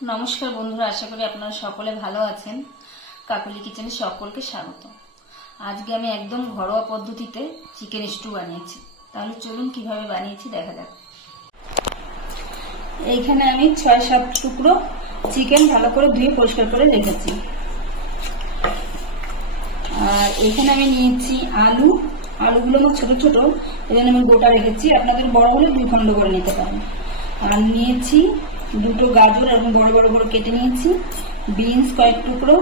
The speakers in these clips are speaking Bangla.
নমস্কার বন্ধুরা, আশা করি আপনারা সকলে ভালো আছেন। কাকুলি কিচেনে সকলকে স্বাগত। আজকে আমি একদম ঘরোয়া পদ্ধতিতে চিকেন স্টু বানিয়েছি। তাহলে চলুন কীভাবে বানিয়েছি দেখা যাক। এইখানে আমি ছয়, সাত টুকরো চিকেন ভালো করে ধুয়ে পরিষ্কার করে রেখেছি। আর এখানে আমি নিয়েছি আলু। আলুগুলো আমার ছোট ছোট। এখানে আমি গোটা রেখেছি। আপনাদের বড় হলে দুই খণ্ড করে নিতে পারেন। আর নিয়েছি দুটো গাজর এবং বড় বড় করে কেটে নিয়েছি, বিনস কয়েক টুকরো,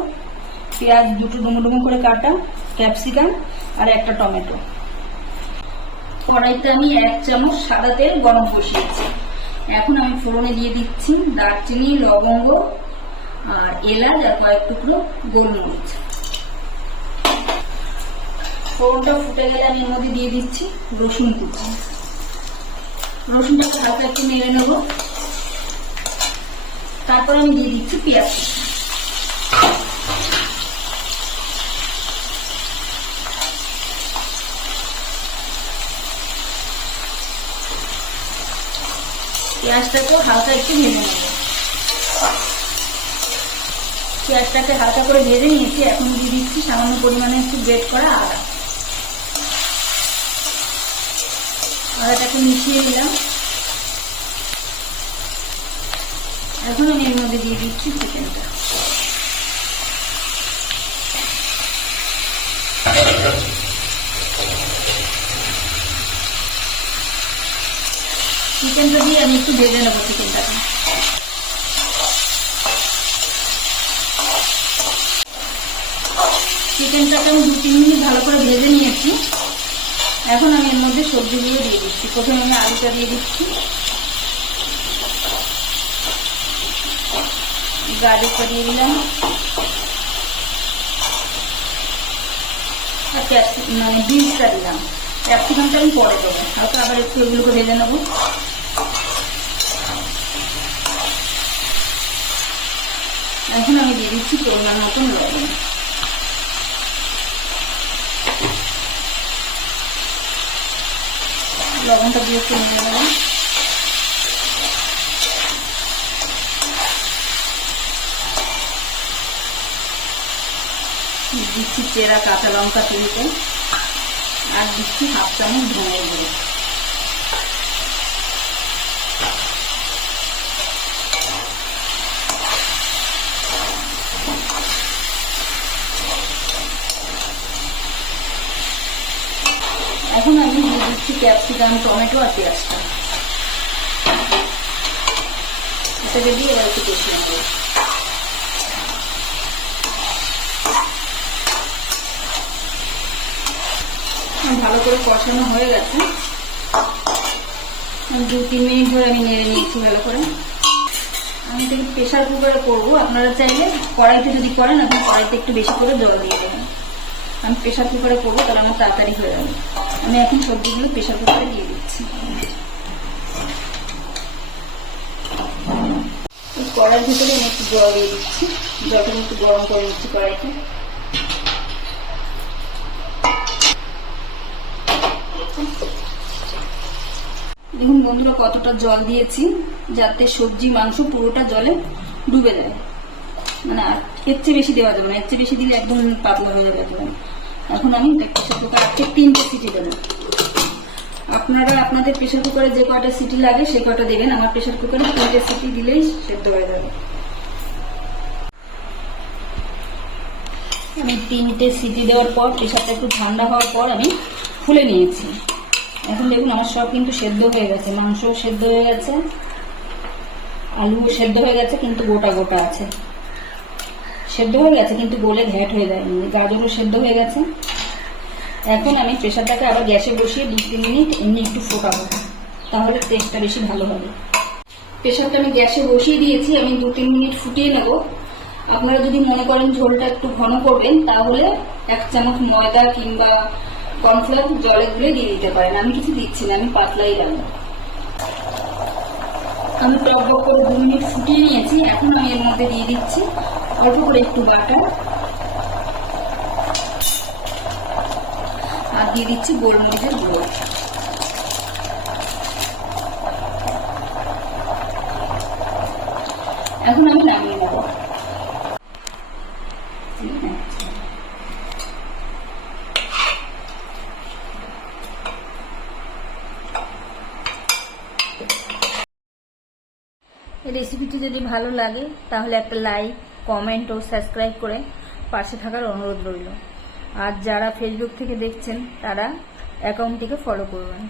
পেঁয়াজ দুটো ডুমো ডুমো করে কাটা, ক্যাপসিকাম আর একটা টমেটো। কড়াইতে আমি এক চামচ সাদা তেল গরম বসিয়েছি এখন আমি ফোড়নে দিয়ে দিচ্ছি দারচিনি, লবঙ্গ আর এলাচ আর কয়েক টুকরো গোলমরিচ। ফোড়নটা ফুটে গেলে আমি এর মধ্যে দিয়ে দিচ্ছি রসুন কুচি। রসুনটাকে হালকা একটু নেড়ে নেব। তারপর আমি দিয়ে দিচ্ছি পেঁয়াজ। পেঁয়াজটাকেও হালকা একটু ভেজে নেব। পেঁয়াজটাকে হালকা করে ভেজে নিয়েছি, এখন দিয়ে দিচ্ছি সামান্য পরিমাণে একটু গ্রেট করা আদা। আদাটাকে মিশিয়ে দিলাম এখন আমি এর মধ্যে দিয়ে দিচ্ছি চিকেনটা। চিকেনটা দিয়ে আমি একটু ভেজে নেব চিকেনটাকে। চিকেনটাকে আমি দু তিন মিনিট ভালো করে ভেজে নিয়েছি। এখন আমি এর মধ্যে সবজিগুলো দিয়ে দিচ্ছি। প্রথমে আমি আলুটা দিয়ে দিচ্ছি। গাজরটা দিয়ে দিলাম আর ক্যাপসি- মানে বিনসটা দিলাম। ক্যাপসিকামটা আমি পরে দেবো। হালকা আবার একটু এগুলোকে ভেজে নেব। এখন আমি দিয়ে দিচ্ছি পরিমাণ মতন লবণ। লবণটা দিয়ে একটু নিয়ে দিচ্ছি চেরা কাঁচা লঙ্কা তুলিতে। আর দিচ্ছি হাফ চামচ ধনের গুঁড়ো। এখন আমি দিয়ে দিচ্ছি ক্যাপসিকাম, টমেটো আর পেঁয়াজটা। এটাকে দিয়ে এবার একটু নেব। ভালো করে কষানো হয়ে গেছে। দু, তিন মিনিট ধরে আমি নেড়ে নিয়েছি ভালো করে। আমি এটাকে প্রেশার কুকারে করব। আপনারা চাইলে কড়াইতে যদি করেন, আপনি কড়াইতে একটু বেশি করে জল দিয়ে দেবেন। আমি প্রেশার কুকারে করব, তাহলে আমার তাড়াতাড়ি হয়ে যাবে। আমি এখন সবজিগুলো প্রেশার কুকারে দিয়ে দিচ্ছি। কড়াইয়ের ভিতরে আমি একটু জল দিয়ে দিচ্ছি। জলটা একটু গরম করে নিচ্ছি কড়াইতে দেখুন বন্ধুরা কতটা জল দিয়েছি যাতে সবজি, মাংস পুরোটা জলে ডুবে যায়। মানে এর চেয়ে বেশি দেওয়া যাবে না, এর চেয়ে বেশি দিলে একদম পাতলা হয়ে যাবে একদম। এখন আমি প্রেশার কুকার, আজকে তিনটে সিটি দেবো। আপনারা আপনাদের প্রেশার কুকারে যে কয়টা সিটি লাগে সে কটা দেবেন। আমার প্রেশার কুকারে তিনটে সিটি দিলেই সেদ্ধ হয়ে যাবে। আমি তিনটে সিটি দেওয়ার পর, প্রেশারটা একটু ঠান্ডা হওয়ার পর আমি খুলে নিয়েছি। এখন দেখুন, আমার সব কিন্তু সেদ্ধ হয়ে গেছে। মাংসও সেদ্ধ হয়ে গেছে, আলুও সেদ্ধ হয়ে গেছে, কিন্তু গোটা গোটা আছে। সেদ্ধ হয়ে গেছে, কিন্তু গলে ঘ্যাট হয়ে যায়নি গাজরও সেদ্ধ হয়ে গেছে। এখন আমি প্রেশারটাকে আবার গ্যাসে বসিয়ে দু তিন মিনিট এমনি একটু ফোটাবো, তাহলে টেস্টটা বেশি ভালো হবে। প্রেশারটা আমি গ্যাসে বসিয়ে দিয়েছি, আমি দু তিন মিনিট ফুটিয়ে নেব। আপনারা যদি মনে করেন ঝোলটা একটু ঘন করবেন, তাহলে এক চামচ ময়দা কিংবা কর্নফ্লাওয়ার জলে গুলে দিয়ে দিতে পারেন। আমি কিছু দিচ্ছি না, আমি পাতলাই রান্না। আমি টক বক করে দু মিনিট ফুটিয়ে নিয়েছি এখন আমি এর মধ্যে দিয়ে দিচ্ছি। অল্প করে একটু বাটার। আর দিয়ে দিচ্ছি গোলমরিচের গুঁড়ো। এখন আমি নামিয়ে নেব ঠিক আছে এই রেসিপিটি যদি ভালো লাগে, তাহলে একটা লাইক, কমেন্ট ও সাবস্ক্রাইব করে পাশে থাকার অনুরোধ রইল। আর যারা ফেসবুক থেকে দেখছেন, তারা অ্যাকাউন্টটিকে ফলো করবেন।